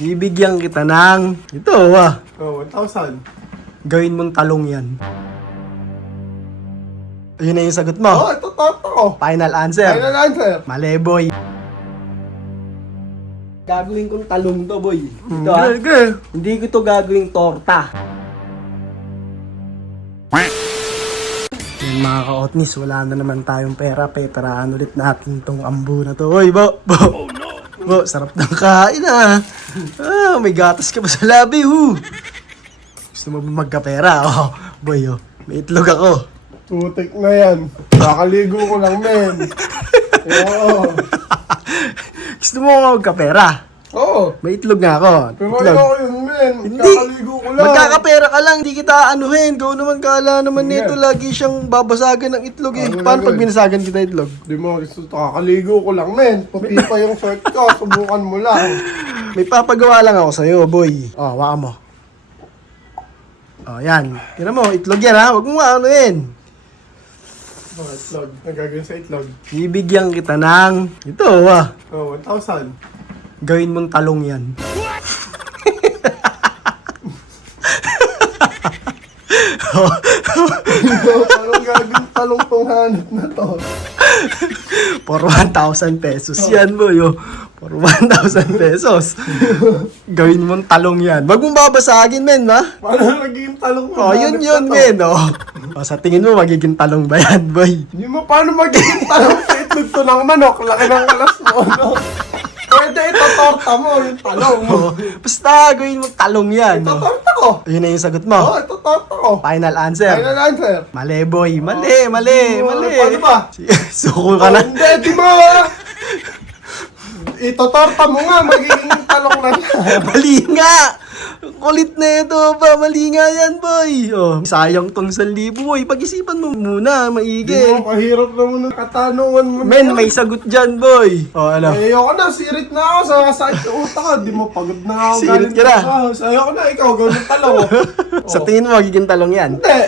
Bibigyan kita ng ito Oh, 1,000. Gawin mong talong yan. Ayun na yung sagot mo. Oh, ito totoo. Final answer. Final answer. Mali, boy. Gagawin kong talong to, boy. Ito Okay. Hindi ko to gagawing torta. Yung mga ka-otnis, wala na naman tayong pera. Peperaan ulit natin tong ambo na to. Uy, Bo! Bo, sarap ng kain may gatas ka pa sa labi, Gusto mo ba magkapera? Oh, boy, may itlog ako. Tutik na yan. Kakaligo ko lang, men. Oo. Gusto mo magkapera? Oo. May itlog nga ako. Pero Itlog. ako yun, men. Hindi. Kakaligo ko lang. Magkakapera ka lang, hindi kita anuhin. Gawin naman kala naman nito, lagi siyang babasagan ng itlog Paano pag binasagan kita itlog? Di mo gusto. Kakaligo ko lang, men. Puti pa yung shirt ko. Subukan mo lang. May papagawa lang ako sa'yo, boy. Oh, waka mo. Oh, yan. Tira mo, itlog yan Huwag mo anuhin. Oh, itlog. Ang gagawin sa itlog. Bibigyan kita ng ito Oh, 1,000. Gawin mong talong yan. Parang gagawin talong tong hanap na to. For 1,000 pesos yan, boy. For 1,000 pesos. Gawin mong talong yan. Wag mong babasagin, men, Paano naging talong tong Oh, hanap yun, na to? men, Sa tingin mo, magiging talong ba yan, boy? Hindi mo paano magiging talong sa itlog to ng manok. Laki ng kalas mo, no? Pwede ito-torta mo, yung talong mo. Basta, gawin mong talong yan. Ito-torta ko. Ayun na yung sagot mo. Oh, ito-torta ko. Final answer. Final answer. Mali, boy. Mali. Paano ba? Suko ka na. Hindi, di mo. Ito-torta mo nga, magiging talong na siya. Mali nga. Kulit na ito pa. Mali nga yan, boy. Sayang tong 1,000, boy. Pag-isipan mo muna, Di maigi. mo, kahirap naman ng katanungan mo. Men, may sagot dyan, boy. Ano? Ayoko na, sirit na ako sa sakit ng utak ko. Di mo, pagod na ako. Sirit galing ka na. sa house. Ayoko na, ikaw, gawin ng talong. Sa tingin mo, magiging talong yan. Hindi.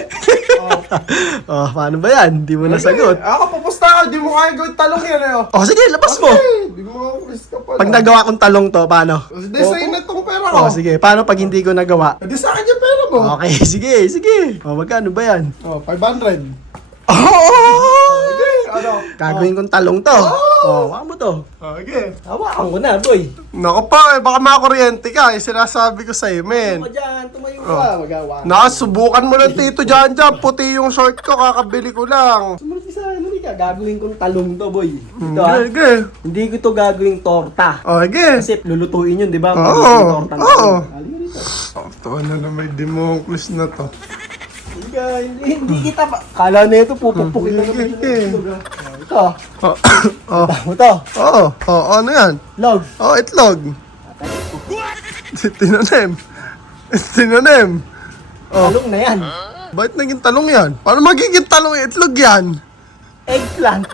Paano ba yan? Hindi mo nasagot. Ako, pupusta ka. Di mo kaya gawin talong yan, Sige, labas mo. Di mo, risk ka pala. Pag nagawa kong talong to, paano? Design na tong pera ko. Sige. Paano pag hindi ko nagawa? Di sa akin yung pera mo. Okay, sige. Magkano ba yan? 500. Oh! Ano? Gagawin kong talong to. Wala mo to. Okay. Hawakan ko na, boy. Naku pa, baka makakuryente ka. Sinasabi ko sa'yo, men. Tumayo ka. Magawa. Nakasubukan mo ng Tito Jan Jan. Puti yung short ko, kakabili ko lang. Sumunod ka sa gagawin kong talong to, boy. Ito Okay. Hindi ko to gagawing torta. Okay. Kasi lulutuin yun, di ba? Oo. Magiging torta na. Oo. Halika dito. Ito na may democles na to. Hindi kita pa. Kala na ito, pupukpukin na naman Okay. yung ito. Oh. Ito. Ano yan? Log. Itlog. Tinanim. Talong na yan. Bakit naging talong yan? Paano magiging talong yung itlog yan? Eggplant.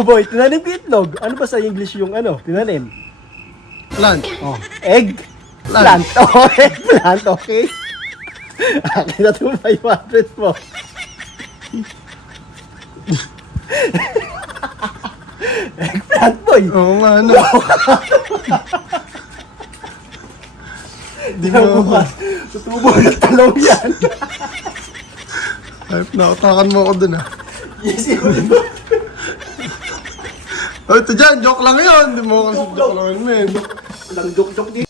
Boy, tinanim ko itlog. Ano ba sa English yung tinanim? Plant. Egg? Plant. Eggplant, okay? Akin na ito 500 mo. Eggplant, boy. Oo nga, ano. Di na bukas. Tutubo na talong yan. Ay, nakatakan mo ako dun, Yes, yun. Ito dyan, joke lang yun. Di mo kasi joke lang yun, men. Walang joke-joke dito.